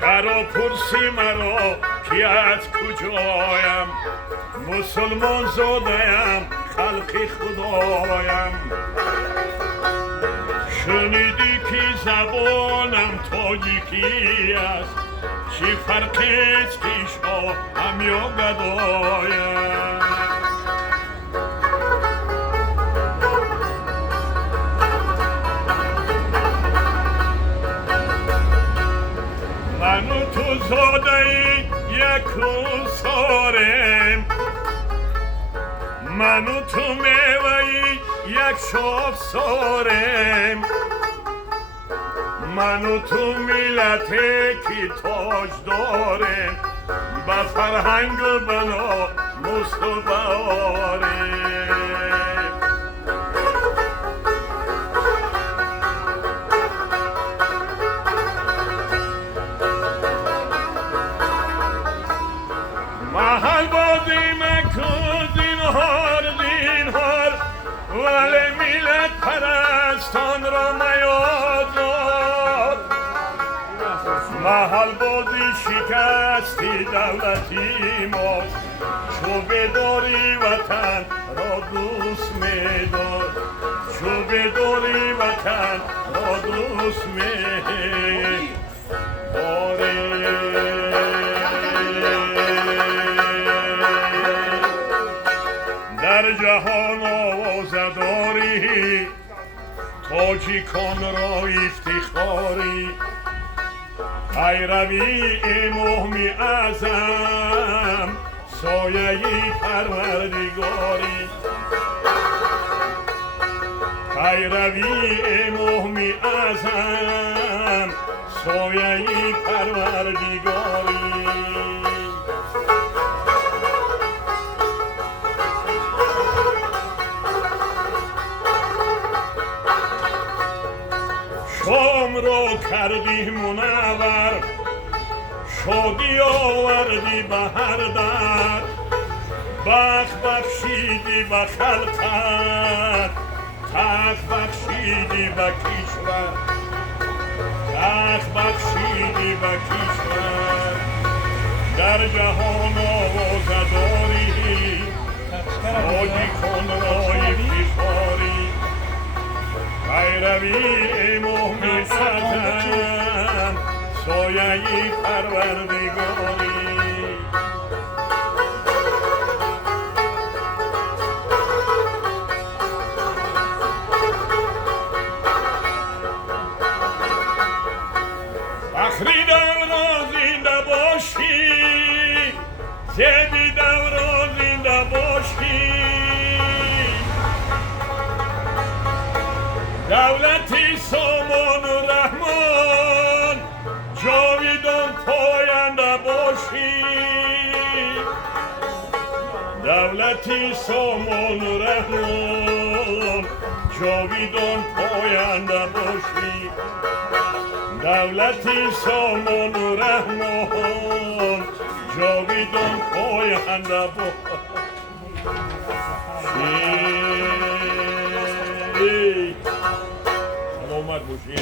چرا پرسی مرا که از کجایم؟ مسلمان زاده‌ام، خلق خدایم. شنیدی که زبانم تاجیکی است، چی فرقی است که شاهم یا گدایم؟ من و تو زاده یک روزاریم، من و تو میوه یک شاخساریم، من و تو ملتی که تاج داریم، به فرهنگ و بنا مستباریم. محل بازی مکن دینهار دینهار، ولی ملت پرستان را میازار. محل بازی شکستی دولتی ماست، چو بداری وطن را دوست میدار، چو بداری وطن را دوست میدار. در جهان آوازه داری، تاجیکان را افتخاری. پیروی امام اعظم، سایه پروردگاری. پیروی امام اعظم، سایه پروردگاری. شام را کردی منور، شادی آوردی به هر در. بخت بخشیدی به خلقت، تخت بخشیدی به کشور، تخت بخشیدی به کشور. در جهان آوازه داری، تاجیکان را افتخاری. پیروی امام اعظم، سایه پروردگاری. فخری دوران زنده باشی، زیبی دوران زنده باشی. دولتی سامان و رحمان، جاویدان پاینده باشی. دولتی سامان و رحمان، جاویدان پاینده باشی. دولتی سامان و رحمان، جاویدان پاینده باشی. سلامت باشی.